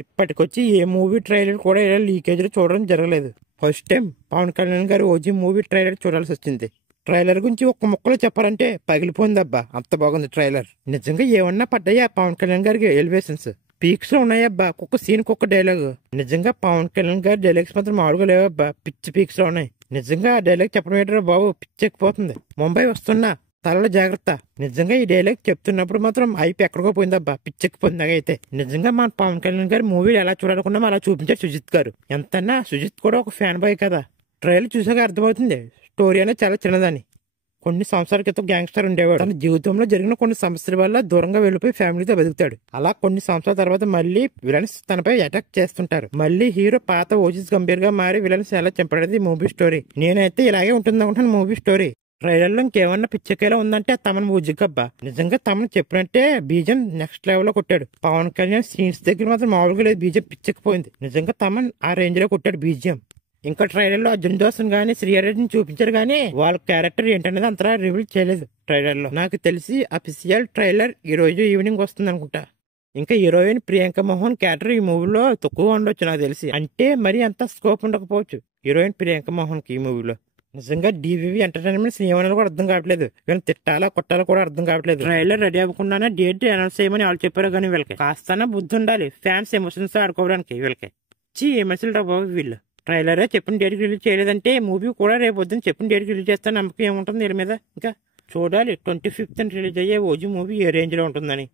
ఇప్పటికొచ్చి ఏ movie trailer కూడా ఇలా లీకేజ్లు చూడడం జరగలేదు. ఫస్ట్ టైం పవన్ కళ్యాణ్ గారి ఓజీ మూవీ ట్రైలర్ చూడాల్సి వచ్చింది. ట్రైలర్ గురించి ఒక్క ముక్కలో చెప్పాలంటే పగిలిపోయిందబ్బా, అంత బాగుంది ట్రైలర్. నిజంగా ఏమన్నా పడ్డాయా పవన్ కళ్యాణ్ గారికి ఎలివేషన్స్ పీక్స్ లో ఉన్నాయబ్బా. ఒక్కొక్క సీన్ ఒక్కొక్క డైలాగ్. నిజంగా పవన్ కళ్యాణ్ గారి డైలాగ్స్ మాత్రం మామూలుగా లేవబ్బా, పిచ్చి పీక్స్ లో ఉన్నాయి. నిజంగా ఆ డైలాగ్ చెప్పడం ఏంటో బాబు, పిచ్చెక్కిపోతుంది. ముంబై వస్తున్నా, తలలో జాగ్రత్త. నిజంగా ఈ డైలాగ్ చెప్తున్నప్పుడు మాత్రం అయిపోయి ఎక్కడికో పోయిందబ్బా, పిచ్చెక్కిపోయింది. అయితే నిజంగా మన పవన్ కళ్యాణ్ గారి మూవీలు ఎలా చూడాలనుకున్నాం అలా చూపించారు సుజిత్ గారు. ఎంతన్నా సుజిత్ కూడా ఒక ఫ్యాన్ బాయ్ కదా. ట్రైలర్ చూసాక అర్థమవుతుంది స్టోరీ అనేది చాలా చిన్నదని. కొన్ని సంవత్సరాల క్రితం గ్యాంగ్స్టర్ ఉండేవాడు. తన జీవితంలో జరిగిన కొన్ని సమస్యల వల్ల దూరంగా వెళ్లిపోయి ఫ్యామిలీతో బతుకుతాడు. అలా కొన్ని సంవత్సరాల తర్వాత మళ్ళీ విలన్స్ తనపై అటాక్ చేస్తుంటారు. మళ్ళీ హీరో పాత ఓజీస్ గంభీర్ గా మారి విలన్స్ ఎలా చంపడేది మూవీ స్టోరీ. నేనైతే ఇలాగే ఉంటుంది అనుకుంటున్నాను మూవీ స్టోరీ. ట్రైలర్ లో ఇంకేమన్నా పిచ్చకేలా ఉందంటే తమన్ మ్యూజిక్ అబ్బా. నిజంగా తమన్ చెప్పినట్టే బీజం నెక్స్ట్ లెవెల్ లో కొట్టాడు. పవన్ కళ్యాణ్ సీన్స్ దగ్గర మాత్రం మామూలుగా లేదు, బీజం పిచ్చకపోయింది. నిజంగా తమన్ ఆ రేంజ్ లో కొట్టాడు బీజం. ఇంకా ట్రైలర్ లో అర్జున్ దోసన్ గానీ శ్రీయారెడ్డిని చూపించారు గానీ వాళ్ళ క్యారెక్టర్ ఏంటనేది అంతలా రివీల్ చేయలేదు ట్రైలర్ లో. నాకు తెలిసి అఫీషియల్ ట్రైలర్ ఈ రోజు ఈవినింగ్ వస్తుంది అనుకుంటా. ఇంకా హీరోయిన్ ప్రియాంక మోహన్ క్యారెక్టర్ ఈ మూవీలో తక్కువ ఉండొచ్చు నాకు తెలిసి. అంటే మరి అంత స్కోప్ ఉండకపోవచ్చు హీరోయిన్ ప్రియాంక మోహన్ కి ఈ మూవీలో. నిజంగా డివివి ఎంటర్టైన్మెంట్స్ ఏమన్నా కూడా అర్థం కావట్లేదు. వీళ్ళని తిట్టాలా కొట్టాలా కూడా అర్థం కావట్లేదు. ట్రైలర్ రెడీ అవ్వకుండానే డేట్ అనౌన్స్ చేయమని వాళ్ళు చెప్పారు కానీ వీళ్ళకి కాస్త బుద్ధి ఉండాలి ఫ్యాన్స్ ఎమోషన్స్ ఆడుకోవడానికి. వీళ్ళకి ఎమోషనల్ రా బాబు వీళ్ళు. ట్రైలరే చెప్పిన డేట్కి రిలీజ్ చేయలేదంటే మూవీ కూడా రేపు వద్దని చెప్పిన డేట్కి రిలీజ్ చేస్తాను నమ్మకం ఏముంటుంది వీళ్ళ మీద. ఇంకా చూడాలి 25th రిలీజ్ అయ్యే ఓజీ మూవీ ఏ రేంజ్ లో ఉంటుందని.